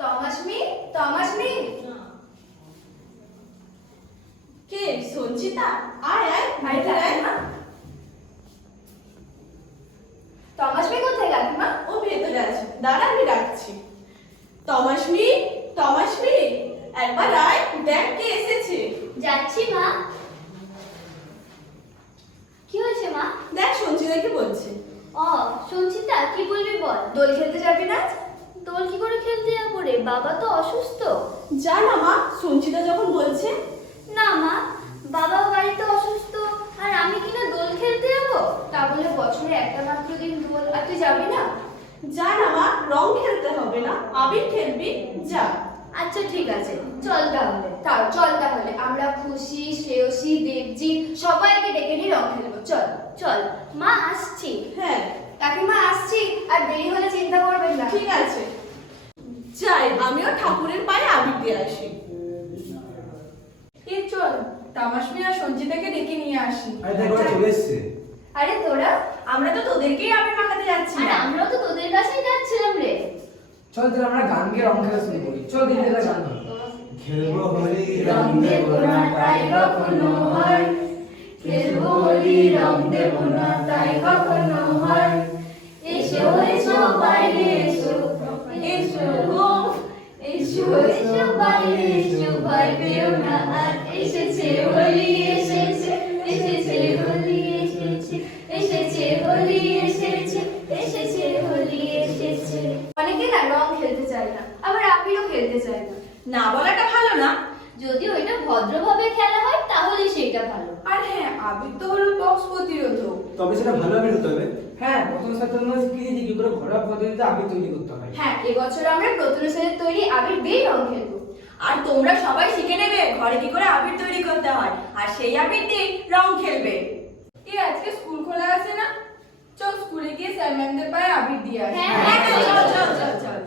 তমাসমি তমাসমি কে? সঞ্চিতা? আয় আয় বাড়িতে আয় কাকিমা তমাসমি কোথায় কাকিমা ও ভেতরে আছে। দাঁড়া আমি ডাকছি। তমাসমি তমাসমি একবার আয় দেখ কে এসেছে। যাচ্ছি মা। কি হয়েছে মা? দেখ সঞ্চিতাকে বলছে। ও সঞ্চিতা কি বলবি বল? দোল খেলতে যাবি না আজ? দোল কি করে খেলতে যাব রে বাবা তো অসুস্থ। যা না মা সঞ্চিতা যখন বলছে। না মা বাবা বাড়িতে অসুস্থ আর আমি কিনা দোল খেলতে যাব? তা বলে বছরে একটা মাত্র দিন দোল আর তুই যাবি না? যা না মা রং খেলতে হবে না আবির খেলবি যা। আচ্ছা ঠিক আছে চল তাহলে তাও চল তাহলে আমরা খুশি শ্রেয়সী দেবজিৎ সবাইকে ডেকে নিয়ে রং খেলব চল চল। মা আসছি। হ্যাঁ। কাকিমা আসছি আর দেরি হলে চিন্তা করবেন না ঠিক আছে যাই আমিও ঠাকুরের পায়ে আবির দিয়ে আসি। এই চল তামাশমি আর সঞ্জিতাকে ডেকে নিয়ে আসি। আরে দেখ চলে এসছে। আরে তোরা আমরা তো তোদেরকেই আবির মাখাতে যাচ্ছি আর আমরাও তো তোদের কাছেই যাচ্ছিলাম রে। চল তাহলে আমরা গান গিয়ে রং খেলা শুরু করি। চল দিন এটা গান খেলব হোলি রং দেবো না তাই কখনো হয়। খেলব হোলি রং দেবো না তাই কখনো হয়। এসো এসো বাইরে এসো। এসেছে অনেকে না রং খেলতে চায় না, আবার আবিরও খেলতে চায় না। না বলাটা ভালো না, যদি ওইটা ভদ্রভাবে খেলা হয় সেটা ভালো আর হ্যাঁ আবির তো হলো বক্স প্রতিরোধক তবে সেটা ভালোভাবে হতে হবে হ্যাঁ প্রথম সাথে আমরা শিখিয়ে দিয়েছি কি করে ঘরোয়া পদ্ধতিতে আবির তৈরি করতে হয় হ্যাঁ এবছর আমরা প্রথম শ্রেণির তৈরি আবির দিয়ে রং খেলব আর তোমরা সবাই শিখে নেবে ঘরে কি করে আবির তৈরি করতে হয় আর সেই আবির দিয়ে রং খেলবে এই আজকে স্কুল খোলা আছে না চল স্কুলে গিয়ে স্যার ম্যামদের পায়ে আবির দিয়ে আসি হ্যাঁ, হ্যাঁ, চল চল চল চল